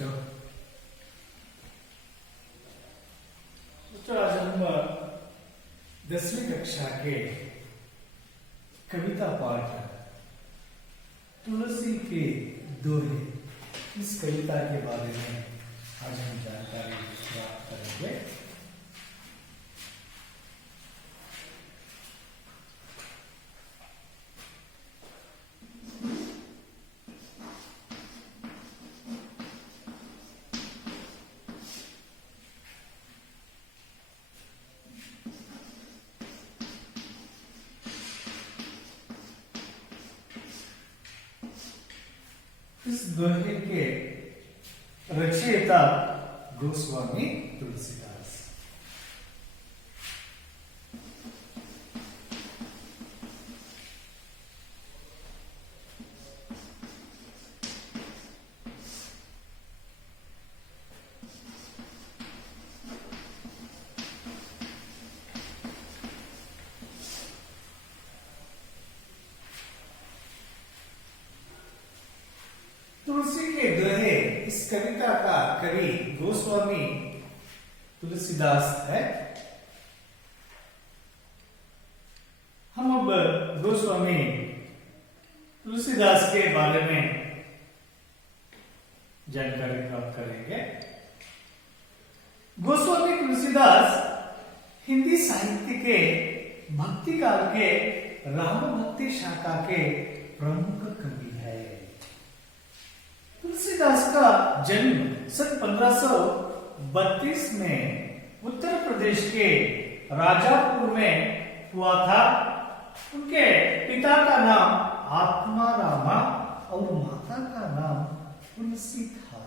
बच्चों। आज हम 10वीं कक्षा के कविता पाठ तुलसी के दोहे, इस कविता के बारे में आज हम जानकारी प्राप्त करेंगे। इस दोहे के रचयिता गोस्वामी तुलसीदास। तुलसी के दोहे, इस कविता का कवि गोस्वामी तुलसीदास है। हम अब गोस्वामी तुलसीदास के बारे में जानकारी प्राप्त करेंगे। गोस्वामी तुलसीदास हिंदी साहित्य के भक्ति काल के राम भक्ति शाखा के प्रमुख कवि है। तुलसीदास का जन्म सन 1532 में उत्तर प्रदेश के राजापुर में हुआ था। उनके पिता का नाम आत्मारामा और माता का नाम तुलसी था।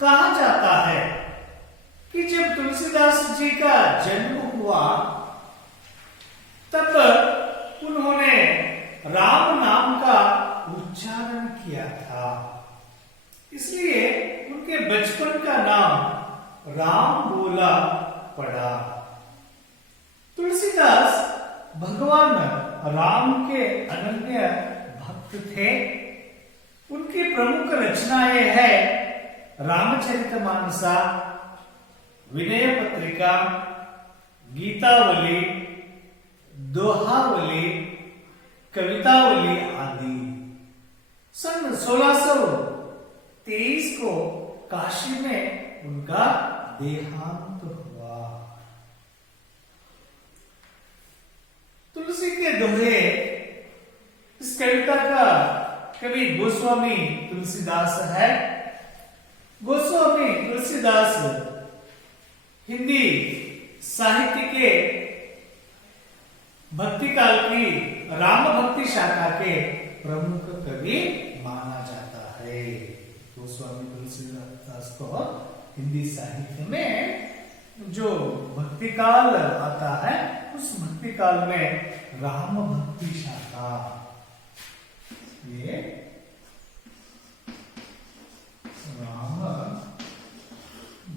कहा जाता है कि जब तुलसीदास जी का जन्म हुआ तब उन्होंने राम नाम का उच्चारण किया था, इसलिए उनके बचपन का नाम राम बोला पड़ा। तुलसीदास भगवान राम के अनन्य भक्त थे। उनकी प्रमुख रचनाएं हैं रामचरितमानस, विनय पत्रिका, गीतावली, दोहावली, कवितावली आदि। सन 1623 को काशी में उनका देहांत हुआ। तुलसी के दोहे, इस कविता का कवि गोस्वामी तुलसीदास है। गोस्वामी तुलसीदास हिंदी साहित्य के भक्ति काल की राम भक्ति शाखा के प्रमुख कवि माना जाता है। गोस्वामी तुलसीदास को हिंदी साहित्य में जो भक्ति काल आता है, उस भक्ति काल में राम भक्ति शाखा, ये राम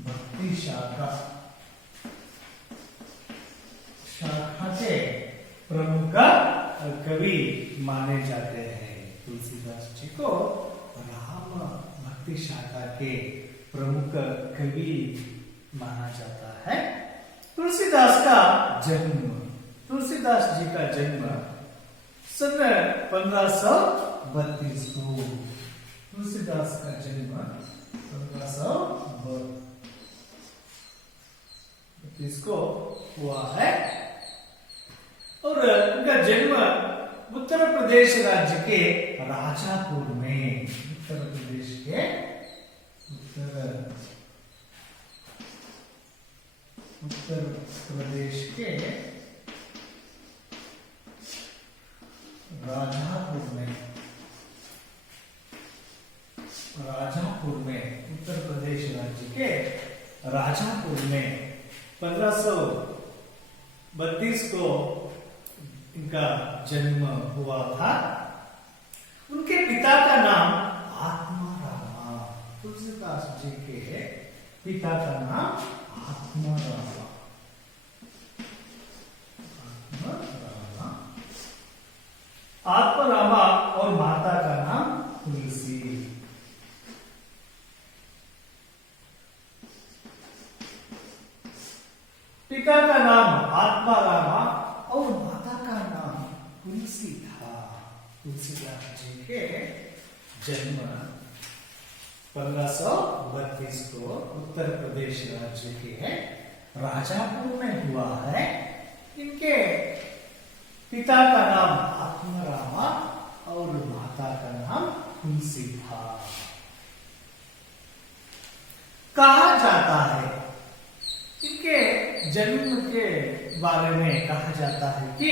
भक्ति शाखा के प्रमुख कवि माने जाते हैं। तुलसीदास जी को राम भक्ति शाखा के प्रमुख कवि माना जाता है। तुलसीदास का जन्म, तुलसीदास जी का जन्म सन 1532 को, तुलसीदास का जन्म 1532 को हुआ है और उनका जन्म उत्तर प्रदेश राज्य के राजापुर में, उत्तर प्रदेश के उत्तर प्रदेश राज्य के राजापुर में 1532 को इनका जन्म हुआ था। उनके पिता का नाम आत्मारामा, तुलसीदास जी के पिता का नाम आत्मारामा। आत्मारामा और माता का नाम तुलसी। पिता का नाम आत्मारामा और माता का नाम तुलसी था। तुलसीदास जी के जन्म 1532 को उत्तर प्रदेश राज्य के राजापुर में हुआ है। इनके पिता का नाम आत्मारामा और माता का नाम तुलसी था। कहा जाता है इनके जन्म के बारे में कहा जाता है कि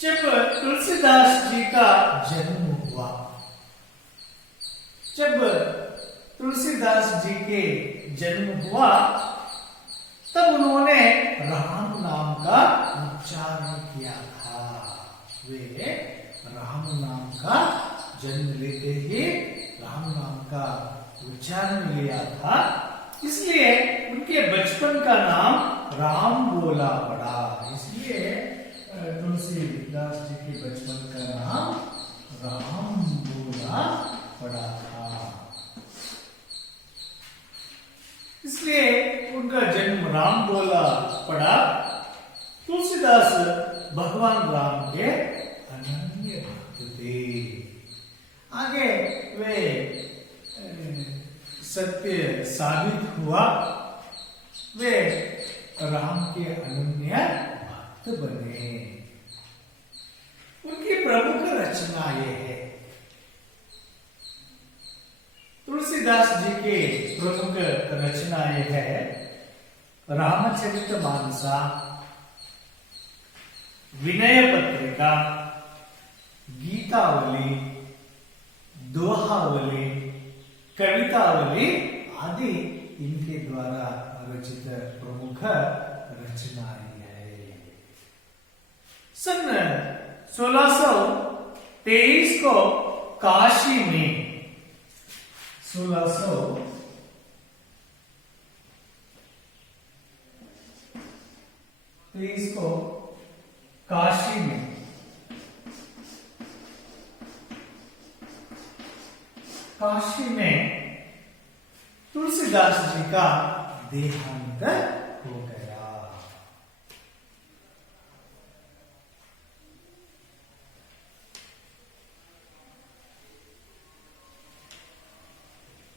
जब तुलसीदास जी का जन्म हुआ, जब तुलसीदास जी के जन्म हुआ तब उन्होंने राम नाम का उच्चारण किया था। वे राम नाम का जन्म लेते ही राम नाम का उच्चारण लिया था, इसलिए उनके बचपन का नाम राम बोला पड़ा। इसलिए तुलसीदास जी के बचपन का नाम राम बोला पड़ा था। इसलिए उनका जन्म राम बोला पड़ा। तुलसीदास भगवान राम के अनन्य भक्त थे। आगे वे सत्य साबित हुआ, वे राम के अनन्य भक्त बने। उनकी प्रमुख रचना ये है, तुलसीदास जी के प्रमुख रचना ये है रामचरितमानसा, विनय पत्रिका, गीतावली, दोहावली, कवितावली आदि इनके द्वारा रचित प्रमुख रचनाएं है। सन 1623 को काशी में 1623 को काशी में तुलसीदास जी का देहांत हो गया।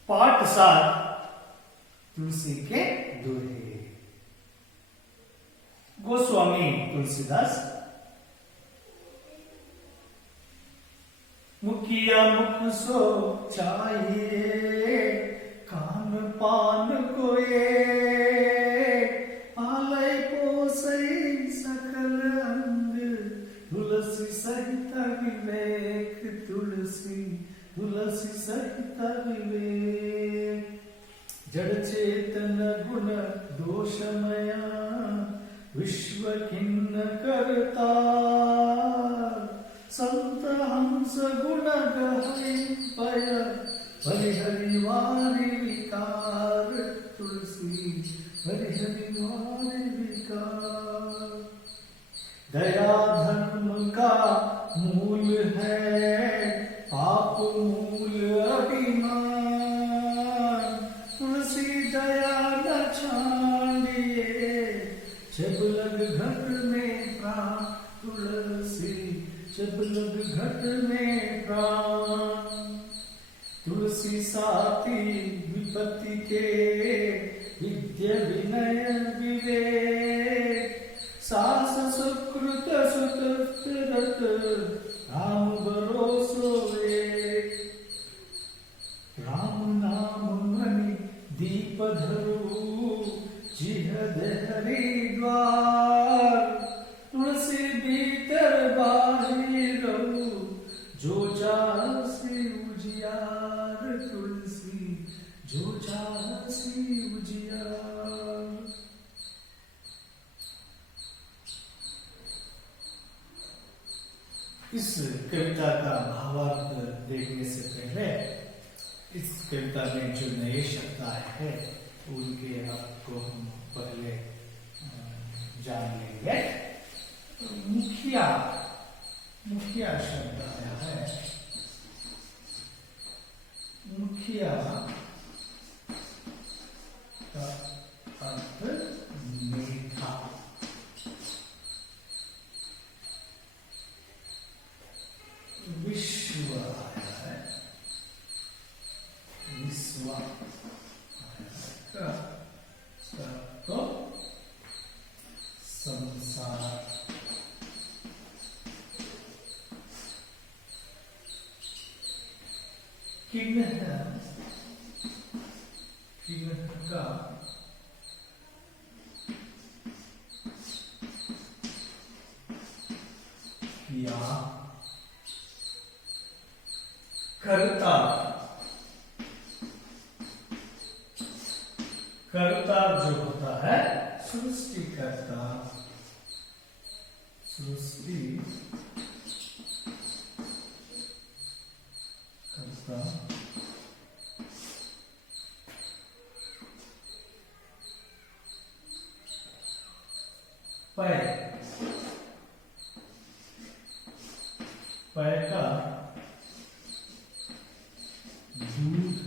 पाठ 7 तुलसी के दोहे। गोस्वामी तुलसीदास। मुखिया मुख सो चाहिए, कान पान कोये, आलय पोसई सकल अंग, तुलसी सहित विवेक, तुलसी सहित विवेक। जड़ चेतन गुण दोषमया, विश्व खिन्न करता, संत हंस गुण गहै पय, हरि वारि विकार, तुलसी हरि वारि विकार। दया धर्म का मूल है, पाप मूल अभिमान, तुलसी दया न छाड़िए, जब लग घट में प्राण, तुलसी जब लग घट में प्राण। तुलसी साथी विपत्ति के, विद्या विनय विवेक, सास सुकृत सुतरत, राम भरोसो एक। राम नाम मणि दीप धरू, जिह हरि द्वार, तुलसी भीतर बाहिर जो जासी उजियार, तुलसी जो जासी उजियार। इस कविता का भावार्थ देखने से पहले इस कविता में जो नए शब्द आए हैं उनके अर्थ को हम पहले जान लेंगे। मुखिया शब्द आया है। मुखिया का अर्थ नेता। संसार। किन्ह का किया, कर्ता, कर्ता जो होता है सृष्टिकर्ता, सृष्टि कर्ता, पै, पै का दूध,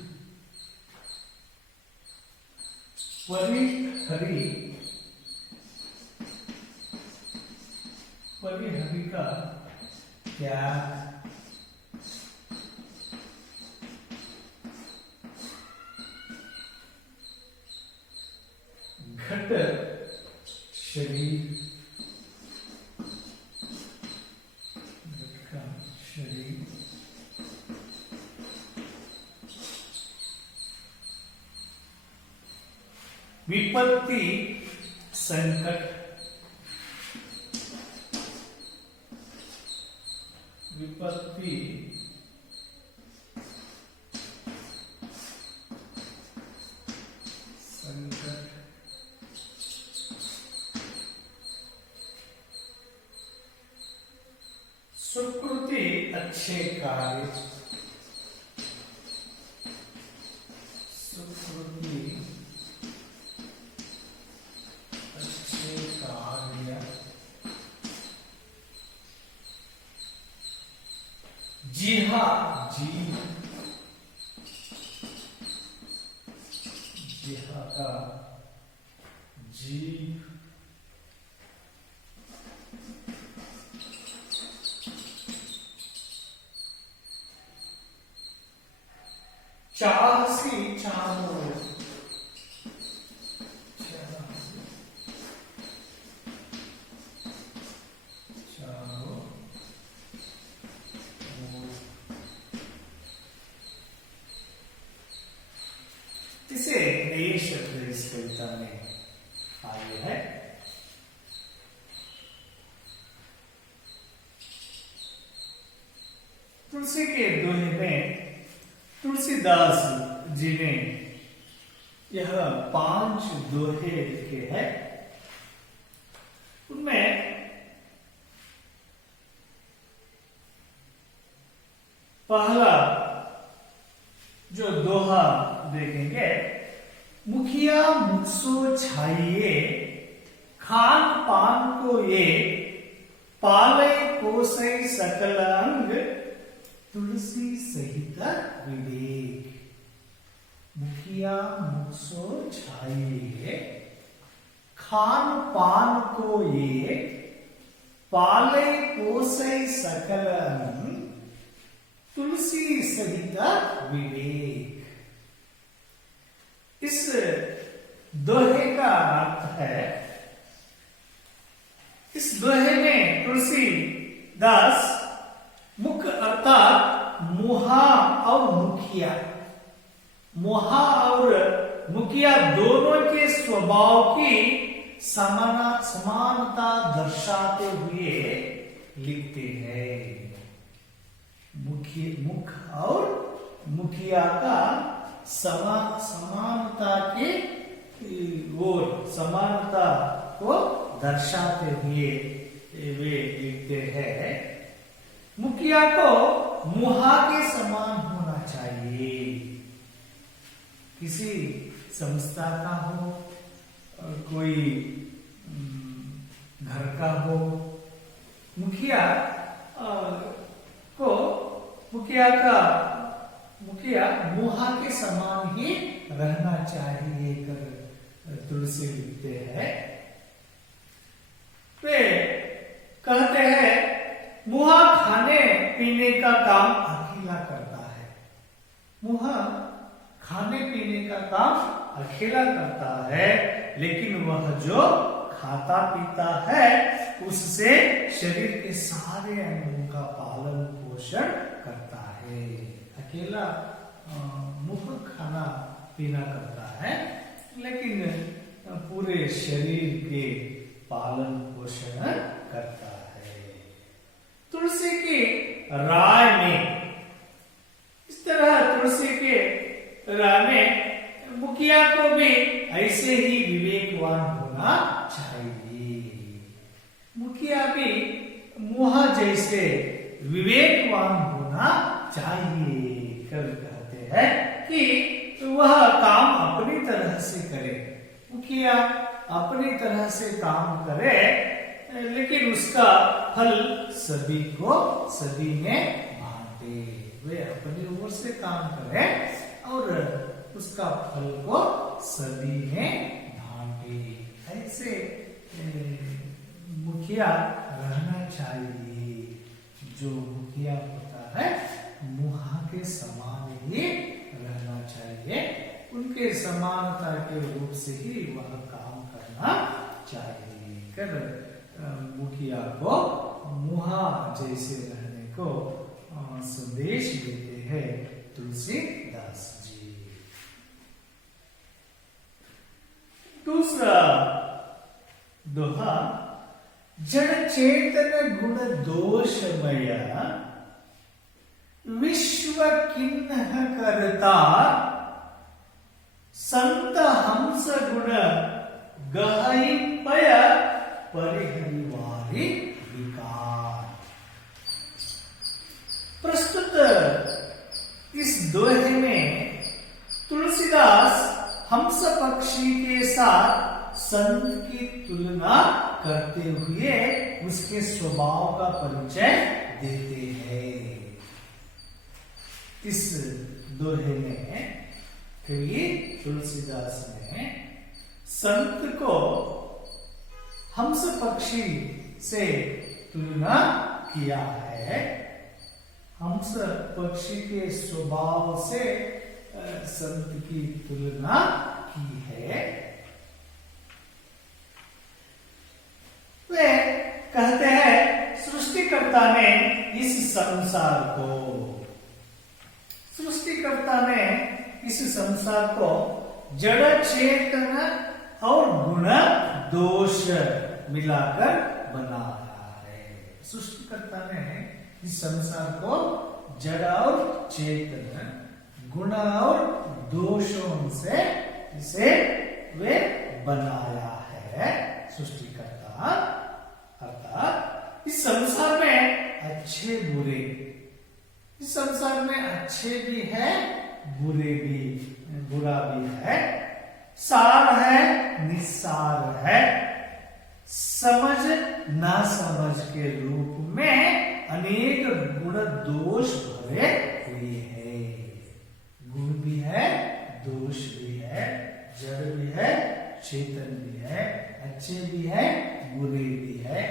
परिहरी, परिहरी का त्याग, घट शरीर, घट का शरीर, विपत्ति संकट, विपत्ति संकट, सुकृति अच्छे कार्य, सुकृति अच्छे कार्य, जिहा, जीव, जिहा का जीव, चाहसी, चाहो, चाहो, इसे नए शब्द इस कविता में आए हैं। तुलसी के दोहे में तुलसीदास जी ने यह 5 दोहे लिखे हैं। उनमें पहला जो दोहा देखेंगे, मुखिया मुखसो छाइए, खान पान को ये, पाले पोसे सकल अंग, तुलसी सहित विवेक। मुखिया मुखसो छाइए, खान पान को ये, पाले पोसे सकल अंग, तुलसी सहित विवेक। इस दोहे का अर्थ है, इस दोहे में तुलसीदास मुख अर्थात मुहा और मुखिया, मुहा और मुखिया दोनों के स्वभाव की समानता दर्शाते हुए लिखते हैं। मुख और मुखिया का समानता के ओर, समानता को दर्शाते हुए वे लिखते हैं। मुखिया को मुहा के समान होना चाहिए। किसी संस्था का हो, कोई घर का हो, मुखिया को मुखिया मुहा के समान ही रहना चाहिए कर तुलसी लिखते हैं। वे कहते हैं मुहा खाने पीने का काम अकेला करता है। मुहा खाने पीने का काम अकेला करता है, लेकिन वह जो खाता पीता है उससे शरीर के सारे अंगों का पालन पोषण करता है। अकेला मुख खाना पीना करता है, लेकिन पूरे शरीर के पालन पोषण करता है। तुलसी की राय में इस तरह तुलसी के राय में मुखिया को भी ऐसे ही विवेकवान होना चाहिए। मुखिया भी मुहा जैसे विवेकवान होना चाहिए। कवि कहते हैं कि वह काम अपनी तरह से करे। मुखिया अपनी तरह से काम करे, लेकिन उसका फल सभी में बांटे। वे अपनी ओर से काम करें और उसका फल को सभी में बांटे। ऐसे मुखिया रहना चाहिए। जो मुखिया होता है मुहा के समान ही रहना चाहिए। उनके समानता के रूप से ही वह काम करना चाहिए। कर मुखिया को मुहा जैसे रहने को संदेश देते हैं तुलसीदास जी। दूसरा दोहा, जड़ चेतन गुण दोषमय विश्व किन्ह करता संत हंस गुण गहई पय परिहरिवारी विकार। प्रस्तुत इस दोहे में तुलसीदास हंस पक्षी के साथ संत की तुलना करते हुए उसके स्वभाव का परिचय देते हैं। इस दोहे में कवि तुलसीदास ने संत को हंस पक्षी से तुलना किया है। हंस पक्षी के स्वभाव से संत की तुलना की है। वे कहते हैं सृष्टिकर्ता ने इस संसार को जड़ चेतन और गुण दोष मिलाकर बनाया है। सृष्टिकर्ता ने इस संसार को जड़ और चेतन, गुण और दोषों से इसे वे बनाया है। सृष्टिकर्ता अर्थात इस संसार में अच्छे बुरे, इस संसार में अच्छे भी है बुरे भी, बुरा भी है, सार है निस्सार है, समझ ना समझ के रूप में अनेक गुण दोष भरे हुए हैं। गुण भी है, दोष भी है, जड़ भी है, चेतन भी है, अच्छे भी है, बुरे भी है।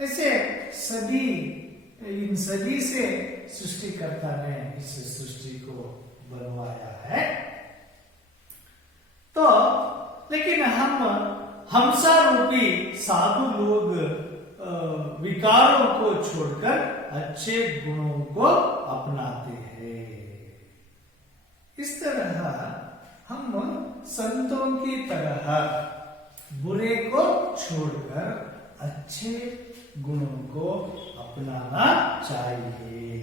ऐसे सभी, इन सभी से सृष्टिकर्ता ने इस सृष्टि को बनवाया है। तो लेकिन हम हंसा रूपी साधु लोग विकारों को छोड़कर अच्छे गुणों को अपनाते हैं। इस तरह हम संतों की तरह बुरे को छोड़कर अच्छे गुणों को अपनाना चाहिए।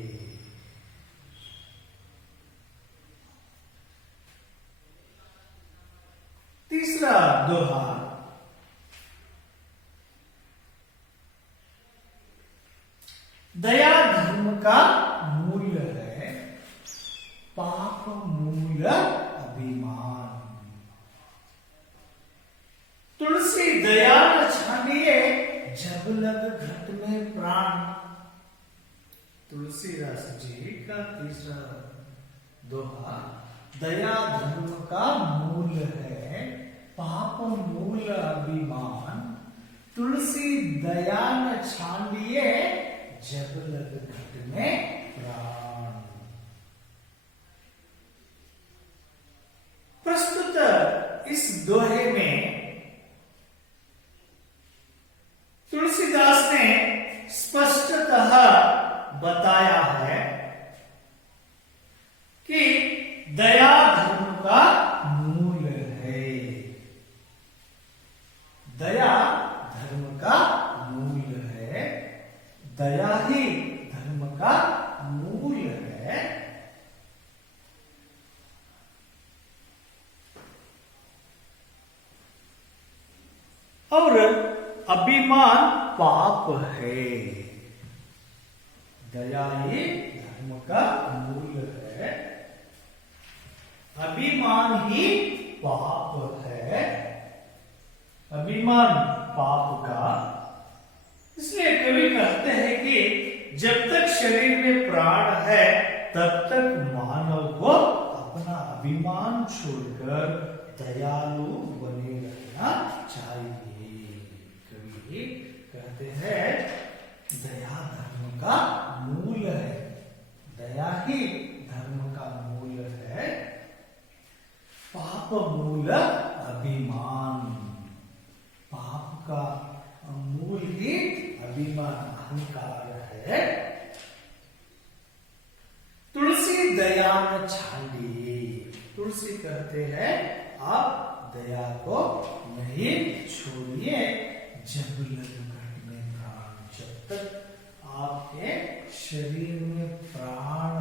तीसरा दोहा, दया धर्म का मूल है, पाप मूल अभिमान। तुलसी दया न छानिए जब लग घट में प्राण। तुलसीदास जी का तीसरा दोहा, दया धर्म का मूल है, पाप मूल अभिमान। तुलसी दया न छानिए जब लग घट में प्राण। प्रस्तुत इस दोहे में दया धर्म का मूल है, दया ही धर्म का मूल है। और अभिमान पाप है, दया ही धर्म का मूल है, अभिमान ही पाप है, अभिमान पाप का। इसलिए कवि कहते हैं कि जब तक शरीर में प्राण है तब तक मानव को अपना अभिमान छोड़कर दयालु बने रहना चाहिए। कवि कहते हैं दया धर्म का मूल है, दया ही धर्म का मूल है, पाप मूल अभिमान, पाप का मूल ही अभिमान अहंकार है। तुलसी दया न छाड़िए, तुलसी कहते हैं आप दया को नहीं छोड़िए जब लग घट में प्राण, जब तक आपके शरीर में प्राण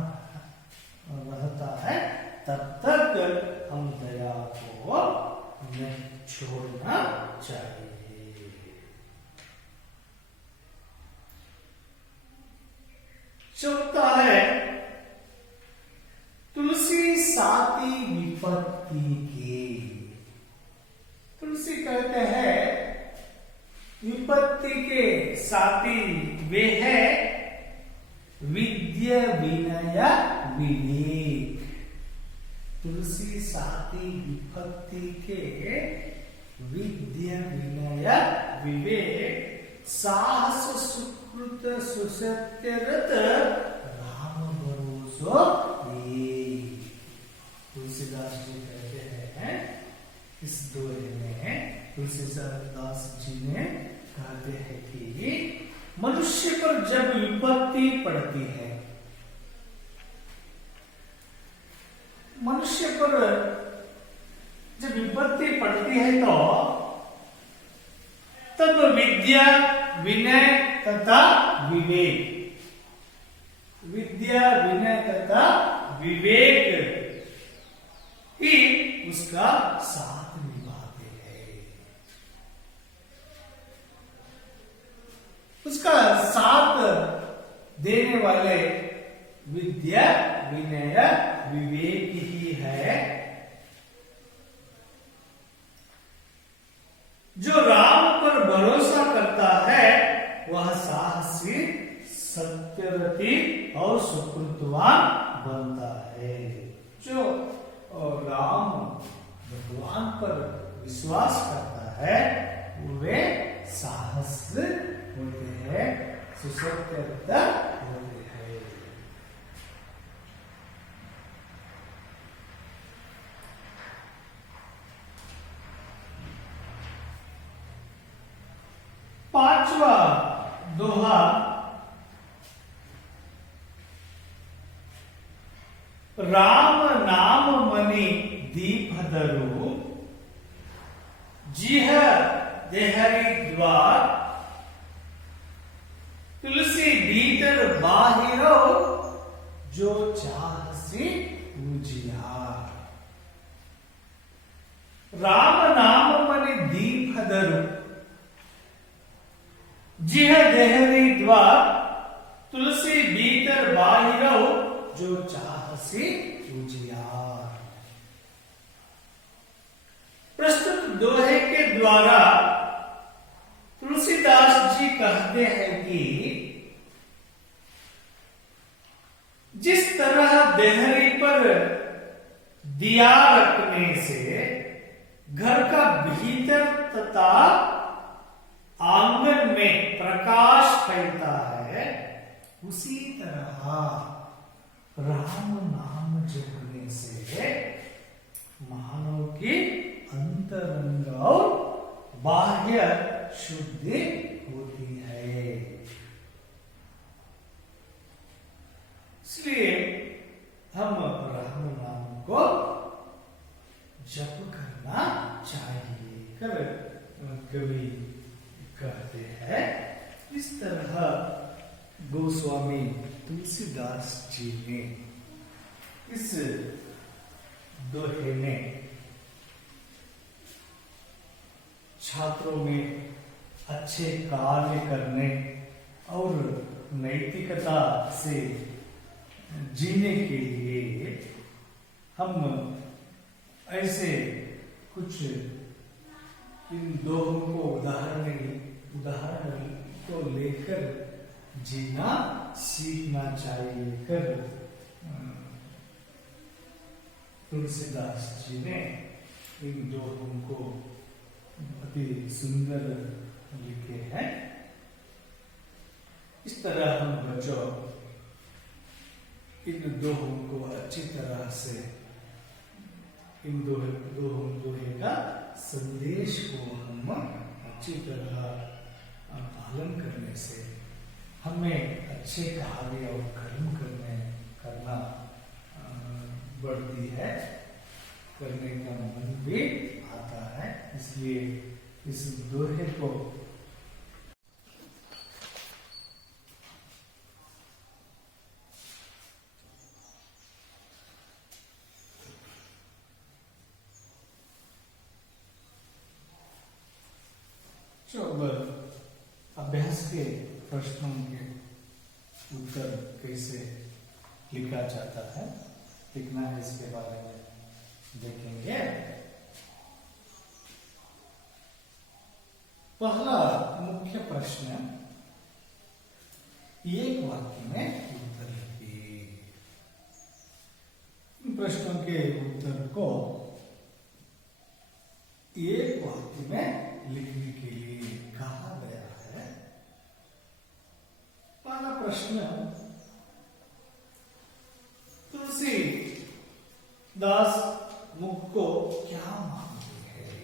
रहता है तब तक हम दया को नहीं छोड़ना चाहिए। चौथा है तुलसी साथी विपत्ति के। तुलसी कहते हैं विपत्ति के साथी वे है विद्या विनय विवेक। तुलसी साथी विपत्ति के विद्या विनय विवेक, साहस सुकृत सुसत्यरत राम भरोसो ये। तुलसीदास जी कहते हैं इस दोहे में, तुलसीदास जी ने कहते हैं कि मनुष्य पर जब विपत्ति पड़ती है, मनुष्य पर जब विपत्ति पड़ती है तो तब विद्या विनय तथा विवेक, विद्या विनय तथा विवेक ही उसका साथ निभाते हैं, उसका साथ देने वाले विद्या विनय विवेक ही है। जो राम पर भरोसा करता है वह साहसी, सत्यरति और सुकृतवान बनता है। जो राम भगवान पर विश्वास करता है वे साहस होते हैं, सुसत्यता होते हैं। पांचवा दोहा राम नाम मणि दीप धरु, जिह देहरी द्वार, तुलसी भीतर बाहिरो, जो चाहसी उजियार। राम नाम मणि दीप धरु, जिह देहरी द्वार, तुलसी भीतर बाहिरो, जो चाहसी उजियार। प्रस्तुत दोहे के द्वारा तुलसीदास जी कहते हैं कि जिस तरह देहरी पर दिया रखने से घर का भीतर तथा आंगन में प्रकाश फैलता है, उसी तरह राम नाम जपने से मानव की अंतरंग और बाह्य शुद्धि होती है। इसलिए हम राम नाम को जप करना चाहिए। कर कवि कहते हैं। इस तरह गोस्वामी तुलसीदास जी ने इस दोहे में छात्रों में अच्छे कार्य करने और नैतिकता से जीने के लिए हम ऐसे कुछ इन दोहों को उदाहरण को लेकर जीना सीखना चाहिए कर तुलसीदास जी ने इन दोहों को अति सुंदर लिखे हैं। इस तरह हम बच्चों इन दोहों को अच्छी तरह से इन दोहे का संदेश को हम अच्छी तरह पालन करने से हमें अच्छे कार्य और कर्म करना बढ़ती है, करने का मन भी आता है। इसलिए इस दोहे को अभ्यास के प्रश्नों के उत्तर कैसे लिखा जाता है, लिखना है, इसके बारे में देखेंगे। पहला मुख्य प्रश्न, एक वाक्य में उत्तर लिखिए। इन प्रश्नों के उत्तर को एक वाक्य में लिखने के लिए कहा गया है। पहला प्रश्न, तुलसीदास मुख को क्या मानते हैं?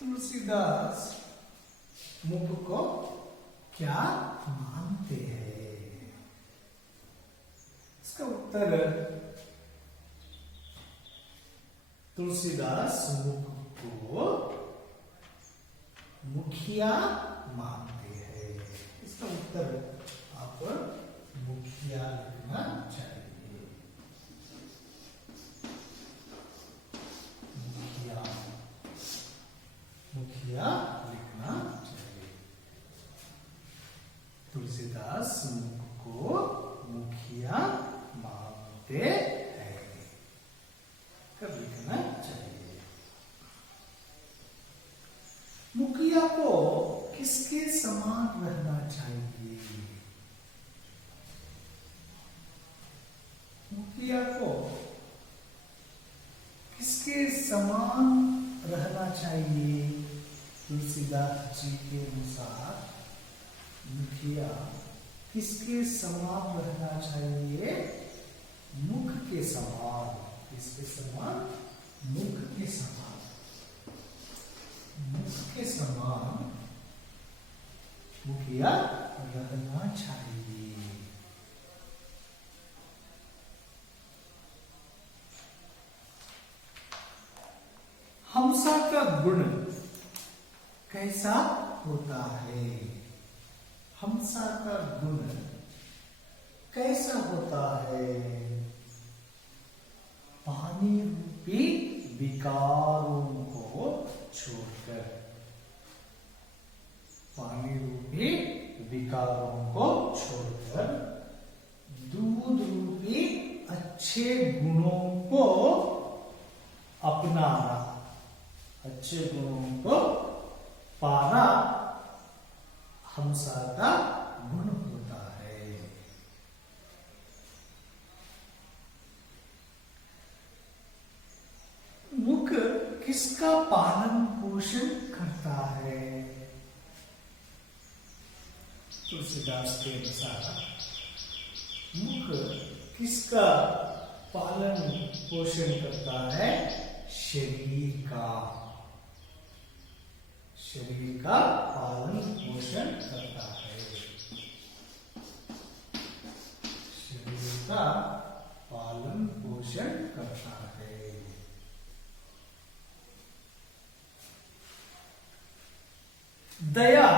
तुलसीदास मुख को क्या मानते हैं? इसका उत्तर, तुलसीदास मुख को मुखिया मानते हैं। इसका उत्तर आप मुखिया लिखना चाहिए। मुखिया लिखना चाहिए। तुलसीदास मुख को मुखिया मानते हैं, कब लिखना चाहिए। मुखिया को किसके समान रहना चाहिए? मुखिया को किसके समान रहना चाहिए? तुलसीदास जी के अनुसार मुखिया किसके समान रहना चाहिए? मुख के समान। किसके समान? मुख के समान। मुख के समान मुखिया रहना चाहिए। हंसा का गुण कैसा होता है? हंसा का गुण कैसा होता है? पानी रूपी विकारों को छोड़कर, पानी रूपी विकारों को छोड़कर दूध रूपी अच्छे गुणों को अपनाना, अच्छे गुणों को पाना हंसा का गुण होता है। मुख किसका पालन पोषण करता है? तुलसीदास के अनुसार मुख किसका पालन पोषण करता है? शरीर का। शरीर का पालन पोषण करता है। शरीर का पालन पोषण करता है। दया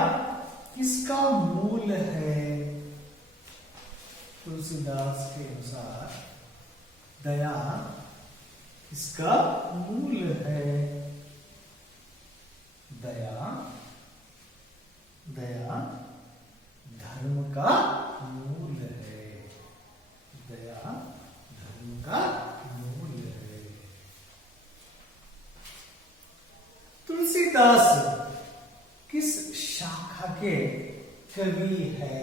किसका मूल है? तुलसीदास के अनुसार दया किसका मूल है? दया दया धर्म का मूल है। दया धर्म का मूल है। तुलसीदास किस शाखा के कवि है?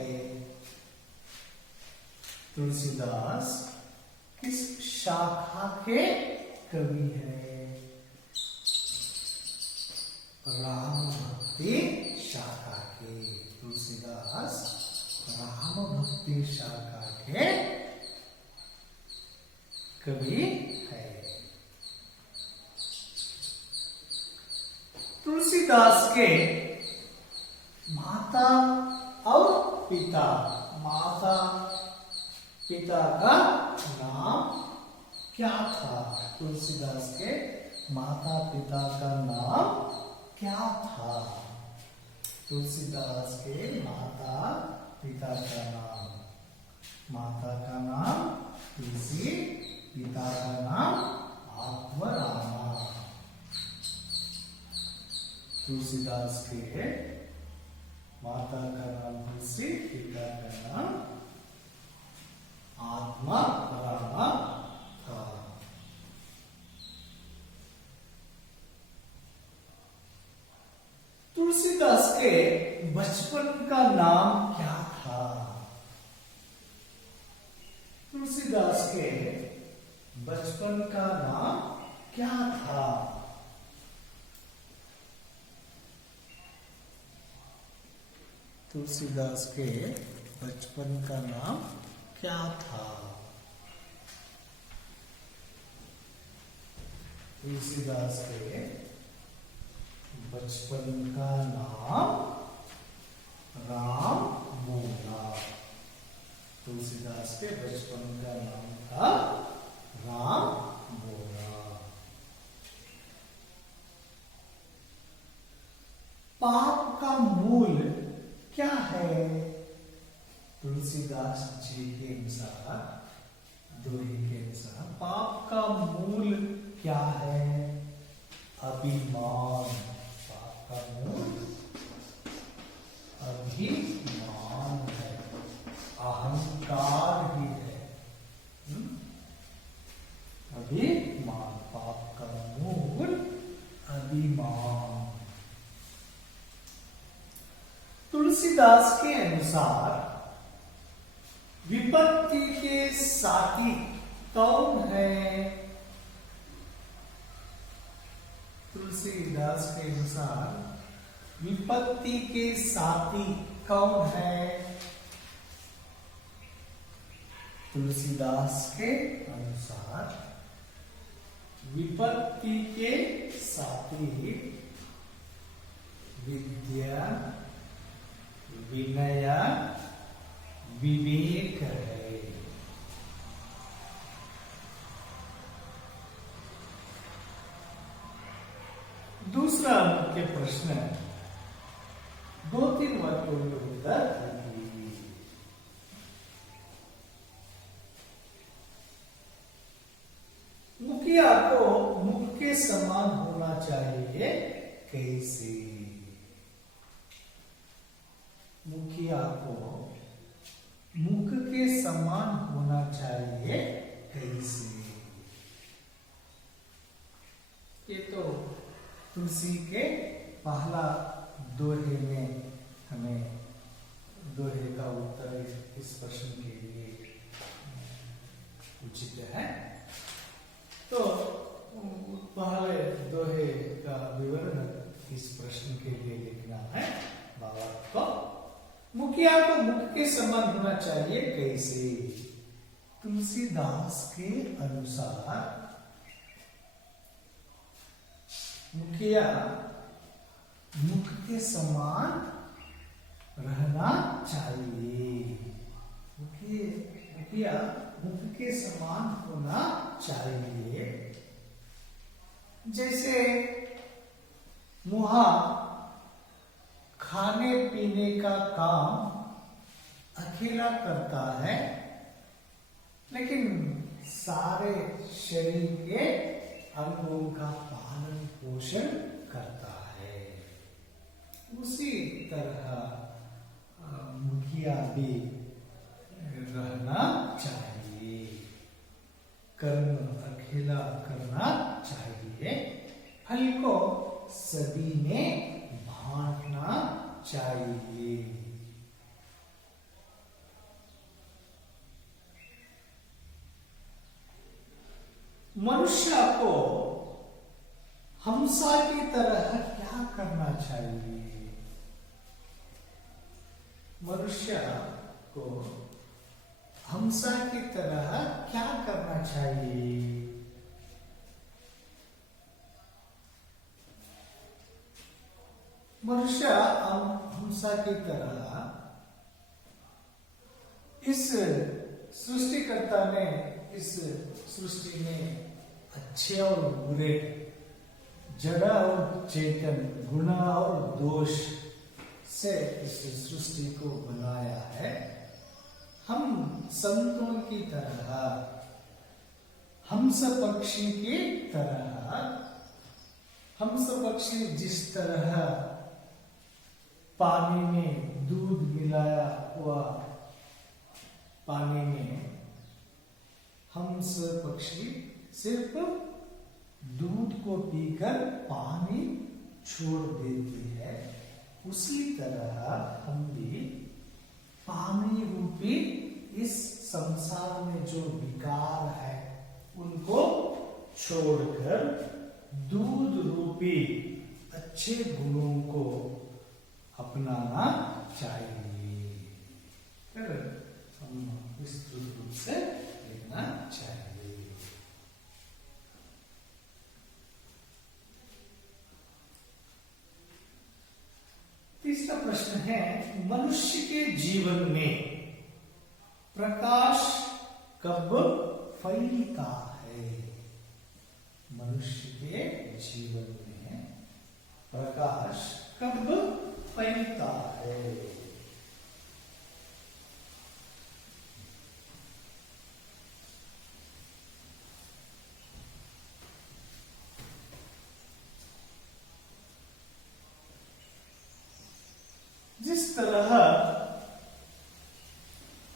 तुलसीदास किस शाखा के कवि है? राम भक्ति शाखा के। तुलसीदास राम भक्ति शाखा के कवि है। तुलसीदास के माता और पिता का नाम क्या था? तुलसीदास के माता पिता का नाम क्या था? तुलसीदास के माता पिता का नाम तुलसी, पिता का नाम आत्मरामा। तुलसीदास के माता का नाम तुलसी, पिता का नाम आत्मरामा था। तुलसीदास के बचपन का नाम क्या था? तुलसीदास के बचपन का नाम क्या था? तुलसीदास के बचपन का नाम क्या था? तुलसीदास के बचपन का नाम राम मोना। तुलसीदास के बचपन का नाम था राम मोना। पाप का मूल क्या है? तुलसीदास जी के अनुसार, दोहे के अनुसार पाप का मूल क्या है? अभिमान। पाप का मूल अभिमान है, अहंकार ही है। अभिमान, पाप का मूल अभिमान। तुलसीदास के अनुसार विपत्ति के साथी कौन है? तुलसीदास के अनुसार विपत्ति के साथी कौन है? तुलसीदास के अनुसार विपत्ति के साथी विद्या, विनय, विवेक है। दूसरा मुख्य प्रश्न, 2-3 वाक्यों के उत्तर लिखिए। मुखिया को मुख के समान होना चाहिए कैसे? मुखिया को मुख के समान होना चाहिए कैसे? ये तो तुलसी के पहला दोहे में हमें दोहे का उत्तर इस प्रश्न के लिए उचित है। तो पहले दोहे का विवरण इस प्रश्न के लिए लिखना है भावार्थ को। मुखिया को मुख के समान होना चाहिए कैसे? तुलसीदास के अनुसार मुखिया मुख के समान रहना चाहिए। मुखिया मुख के समान होना चाहिए। जैसे मुहा खाने पीने का काम अकेला करता है, लेकिन सारे शरीर के अंगों का पालन पोषण करता है। उसी तरह मुखिया भी रहना चाहिए, कर्म अकेला करना चाहिए, फल को सभी में बांटना चाहिए। मनुष्य को हंसा की तरह क्या करना चाहिए? मनुष्य को हंसा की तरह क्या करना चाहिए? मनुष्य हंसा की तरह इस सृष्टिकर्ता ने इस सृष्टि में अच्छे और बुरे, जड़ और चेतन, गुण और दोष से इस सृष्टि को बनाया है। हम संतों की तरह, हंस पक्षी की तरह, हंस पक्षी जिस तरह पानी में दूध मिलाया हुआ पानी में हंस पक्षी सिर्फ दूध को पीकर पानी छोड़ देती है, उसी तरह हम भी पानी रूपी इस संसार में जो विकार है उनको छोड़कर दूध रूपी अच्छे गुणों को अपनाना चाहिए। फिर हम विस्तृत रूप से लिखना चाहिए। तीसरा प्रश्न है, मनुष्य के जीवन में प्रकाश कब फैलता है? मनुष्य के जीवन में प्रकाश कब फैलता है? जिस तरह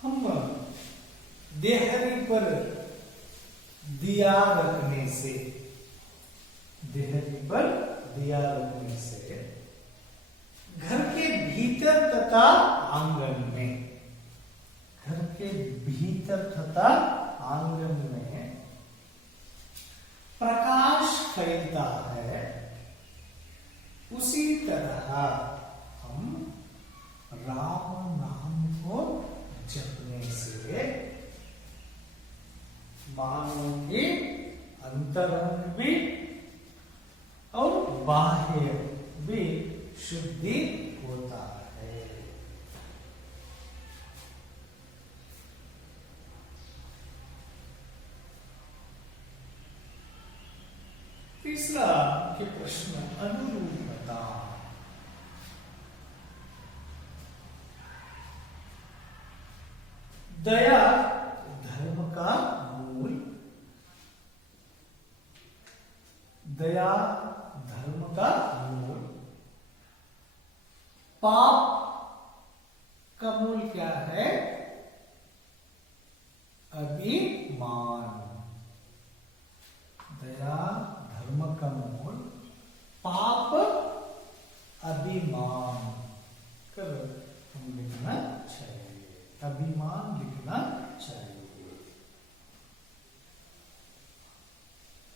हम देहरी पर दिया रखने से, देहरी पर दिया रखने से घर के भीतर तथा आंगन में, घर के भीतर तथा आंगन में प्रकाश फैलता है, उसी तरह हम राम नाम को जपने से मानव के अंतरंग भी और बाह्य भी शुद्धि होता है। तीसरा के प्रश्न, अनुरूपता। दया धर्म का मूल, दया धर्म का मूल। पाप का मूल क्या है? अभिमान। दया धर्म का मूल, पाप अभिमान कर हम लिखना चाहिए, अभिमान लिखना चाहिए।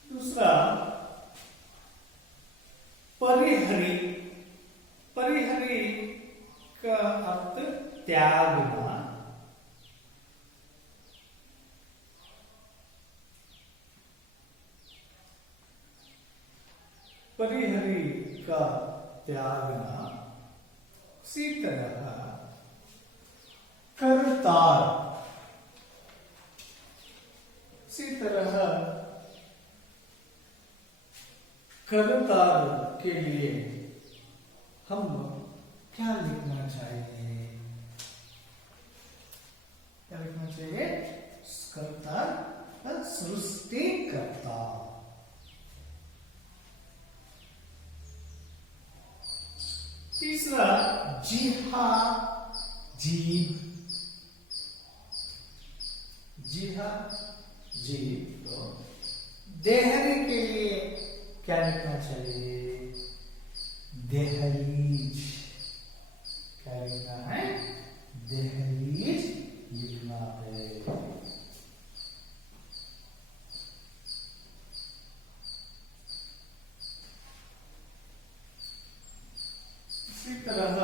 दूसरा, परिहरी। परिहरी का अर्थ त्यागना। परिहरी का त्यागना। इसी तरह करतार, इसी तरह करतार के लिए हम क्या लिखना चाहिए? क्या लिखना चाहिए? कर्ता, सृष्टिकर्ता। तीसरा जिहा, जीव। जिहा, जीव। तो देहरी के लिए क्या लिखना चाहिए? दहलीज। क्या लिखना है? दहलीज लिखना है। इसी तरह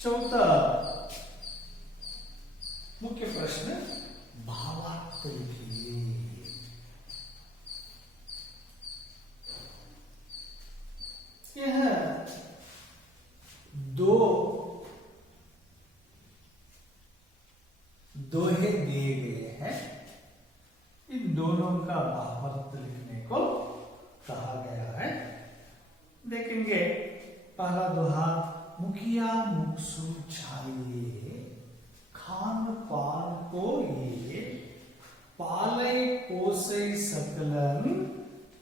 चौथा मुख्य प्रश्न, भावार्थ लिखिए। यह दो दोहे दिए गए हैं, इन दोनों का भावार्थ लिखने को कहा गया है। देखेंगे पहला दोहा, मुखिया मुखसु छाइए, खान पान को ये, पाले पोसे सकलन,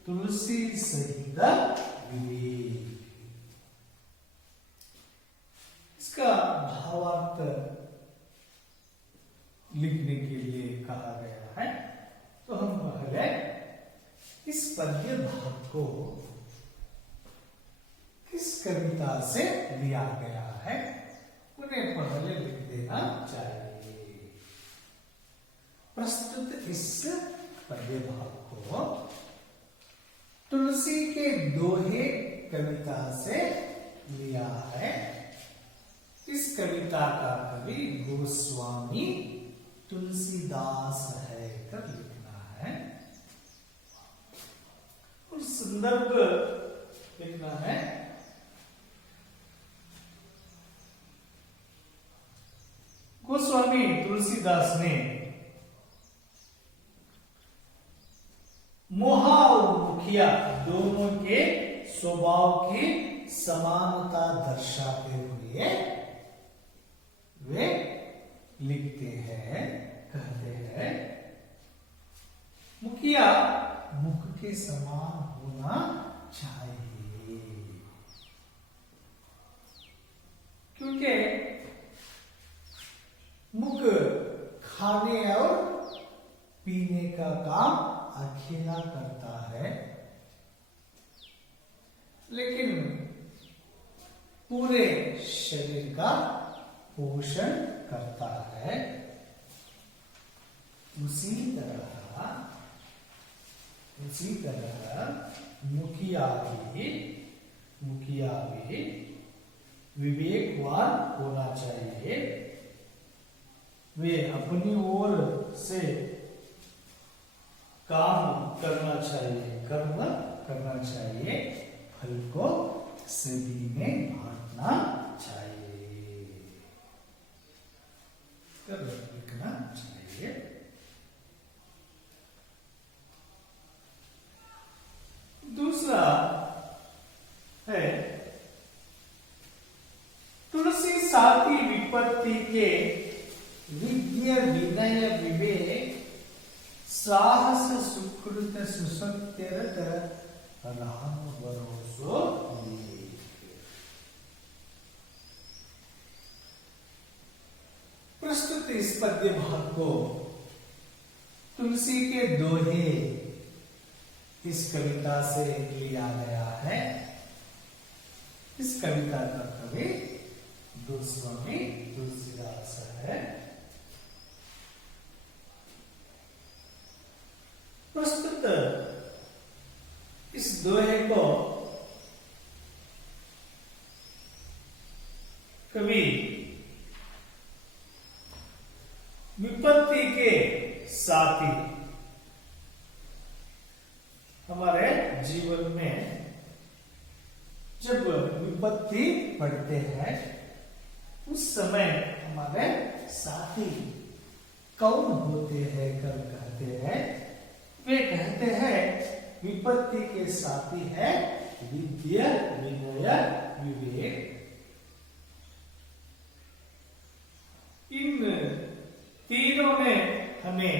तुलसी सहित विवेक। इसका भावार्थ लिखने के लिए कहा गया है। तो हम पहले इस पद्य भाग को किस कविता से लिया गया है उन्हें पहले लिख देना चाहिए। प्रस्तुत इस पद्य भाग को तुलसी के दोहे कविता से लिया है। इस कविता का कवि गोस्वामी तुलसीदास है कर लिखना है। और संदर्भ लिखना है गोस्वामी तुलसीदास ने मोहा और मुखिया दोनों के स्वभाव की समानता दर्शाते हुए वे लिखते हैं, कहते हैं, मुखिया मुख के समान होना चाहिए, क्योंकि मुख खाने और पीने का काम अकेला करता है, लेकिन पूरे शरीर का पोषण करता है। उसी तरह मुखिया भी विवेकवान होना चाहिए। वे अपनी ओर से काम करना चाहिए, फल को सभी में बांटना चाहिए, लिखना चाहिए। दूसरा है तुलसी साथी विपत्ति के विद्य विनय विवेक साहस सुकृत सुसत्यरत राम भरोसो। प्रस्तुत इस पद्य भाग को तुलसी के दोहे इस कविता से लिया गया है। इस कविता का कवि गोस्वामी तुलसीदास है। प्रस्तुत इस दोहे को कवि विपत्ति के साथी, हमारे जीवन में जब विपत्ति पड़ते हैं उस समय हमारे साथी कौन होते हैं कर कहते हैं। वे कहते हैं विपत्ति के साथी है विद्या, विनय, विवेक। इन तीनों में हमें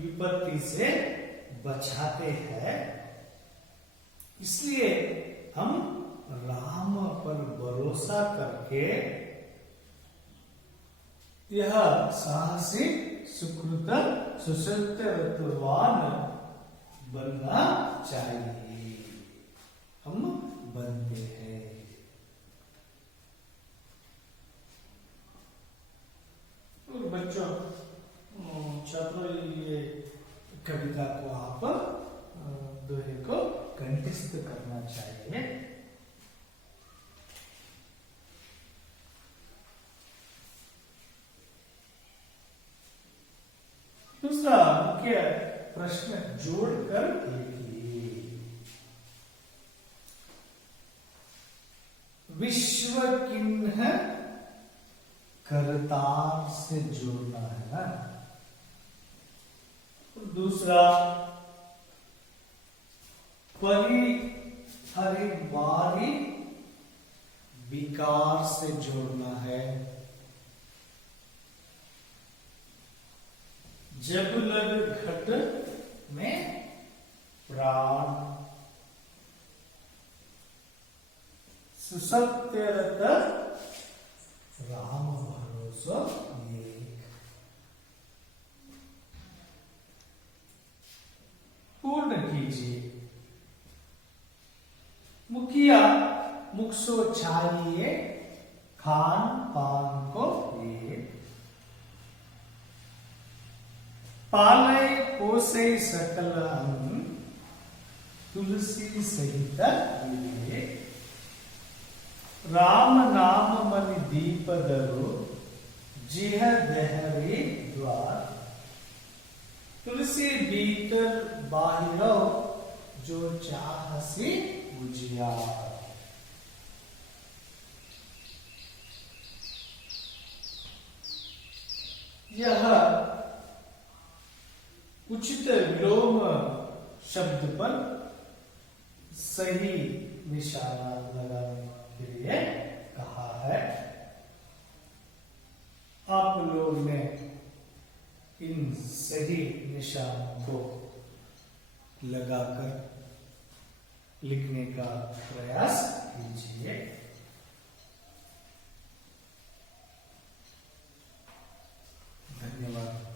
विपत्ति से बचाते हैं, इसलिए हम राम पर भरोसा करके यह साहसी सुकृत सुसत्यवान बनना चाहिए। हम बनते हैं। और बच्चों, छात्रों, ये कविता को आप दोहे को कंठस्थ करना चाहिए। दूसरा मुख्य प्रश्न जोड़कर लिखिए। विश्व किन्ह करतार से जोड़ना है ना। दूसरा परिवारी विकार से जोड़ना है। जब लग घट में प्राण, सुसत्यरत राम भरोसा एक। पूर्ण कीजिए। मुखिया मुख सो चाहिए, खान पान को एक। पाले पोसे सकल अंग, तुलसी सहित विवेक। राम नाम मनि दीप दरो, जिह देहरी द्वार। तुलसी भीतर बाहिरो, जो चाहसी उजियार। यह उचित विलोम शब्द पर सही निशाना लगाने के लिए कहा है। आप लोग ने इन सही निशानों को लगाकर लिखने का प्रयास कीजिए। धन्यवाद।